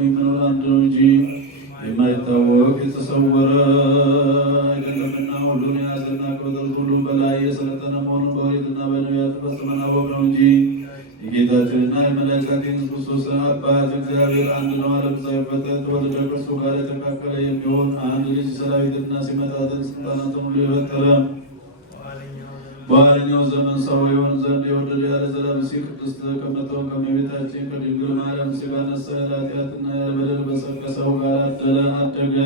የሚኖር አንድ ነው እንጂ የማይታወቅ የተሰወረ አይደለምና ሁሉን የያዘና ከበጥረት ሁሉም በላይ የሰለጠነ መሆኑን በኦሪትና በነቢያት ፈጽመን አወቅነው እንጂ የጌታችንና የመድኃኒታችን ኢየሱስ ክርስቶስን አባት እግዚአብሔር አንድ ነው። ዓለም ሳይፈጠር ተወልደ ከእርሱ ጋር የተካከለ የሚሆን አንድ ልጅ ሰራዊትና ሲመጣትን ስልጣናትን ሁሉ የፈጠረ በኋለኛው ዘመን ሰው የሆን ዘንድ የወደደ ያለ ዘላለም ቅድስት ከምትሆን ከእመቤታችን ከድንግል ማርያም ሥጋ ነሳ። ያለ ኃጢአትና ያለ በደል ከሰው ጋር አደገ።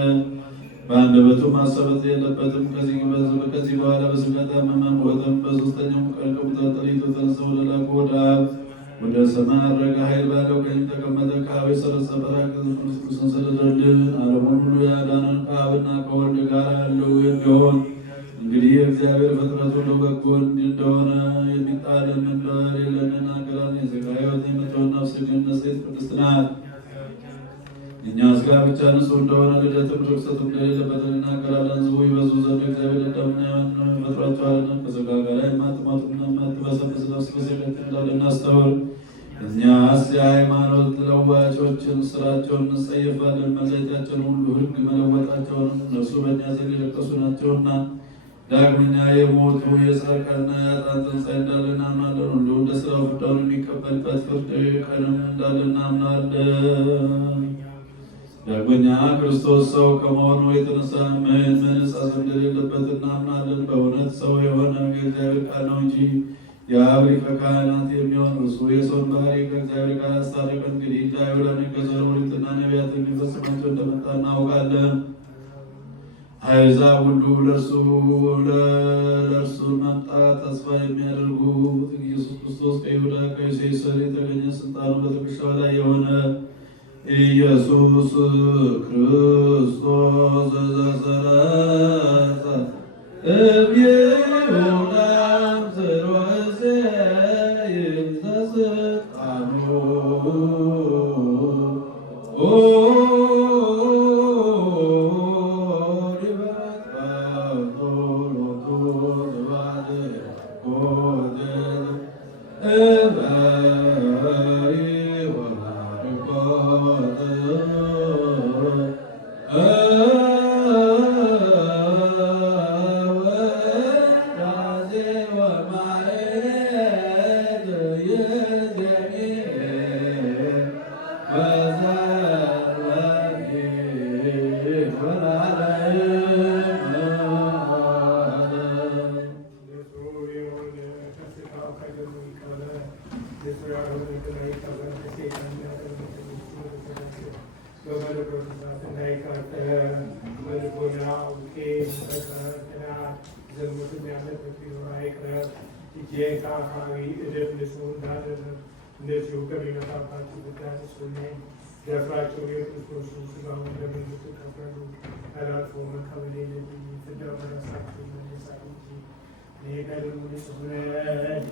በአንደበቱ ማሰበት የለበትም። ከዚህ በኋላ በሥጋ ታመመ፣ ሞተም። በሦስተኛው ቀን ከሙታን ተለይቶ ተነሳ። ወደ ላከው ወደ አብ ወደ ሰማይ አረገ። ኃይል ባለው ቀኝ ተቀመጠ። ከአብ የሰረጸ በራቅን ቅዱስን ሰደደልን። ዓለሙን ሁሉ ያዳነን ከአብና ከወልድ ጋር ያለው የሚሆን እንግዲህ የእግዚአብሔር ፍጥረቱ ለበጎ እንደሆነ የሚጣልን መንበር የለንን አገራን የሥጋ ሕይወት የምትሆን ነፍስ ግን ንጽሕት ቅድስት ናት። እኛ ሥጋ ብቻ ንጹሕ እንደሆነ ልደትም ርኵሰትም እንደሌለበትን እናገራለን። ሕዝቡ ይበዙ ዘንድ እግዚአብሔር እንደምን ፈጥሯቸዋልና ከሥጋ ጋር የማትሞትና የማትበሰብስ ነፍስ በስለት እንዳለ እናስተውል። እኛስ የሃይማኖት ለዋጮችን ስራቸውን እንጸየፋለን። መለየታቸውን ሁሉ ሕግ መለወጣቸውን እነርሱ በእኛ ዘንድ የረከሱ ናቸውና ዳግመኛ የሞቱ የጻድቃንና የኃጥአን ትንሣኤ እንዳለ እናምናለን። እንዲሁ እንደ ሥራው ፍዳውን የሚቀበልበት ፍርድ ቀንም እንዳለ እናምናለን። ዳግመኛ ክርስቶስ ሰው ከመሆኑ የተነሳ ምን መንጻት እንደሌለበት እናምናለን። በእውነት ሰው የሆነ የእግዚአብሔር ቃል ነው እንጂ የአብ ሊቀ ካህናት የሚሆን እርሱ የሰውን ባህሪ ከእግዚአብሔር ጋር አስታረቀ። እንግዲህ እንዳይሁዳ ነገሠ ኦሪትና ነቢያት የሚፈጽማቸው እንደመጣ እናውቃለን። አሕዛብ ሁሉ ለእርሱ መምጣት ተስፋ የሚያደርጉት ኢየሱስ ክርስቶስ ከይሁዳ ከዮሴፍ ሥር የተገኘ ስልጣኑ በትከሻው ላይ የሆነ ኢየሱስ ክርስቶስ ዘሰረጸ እምይሁዳ ዘርአ እሴይ ዘስልጣኑ ደፍራቸው የክርስቶስን ሥጋውን ደሙን የምትቀበሉ ተላልፎ መቀበል የለብኝም። ፍዳው በራሳችሁ መነሳት እንጂ እኔ ከደሙ ንጹሕ ነኝ።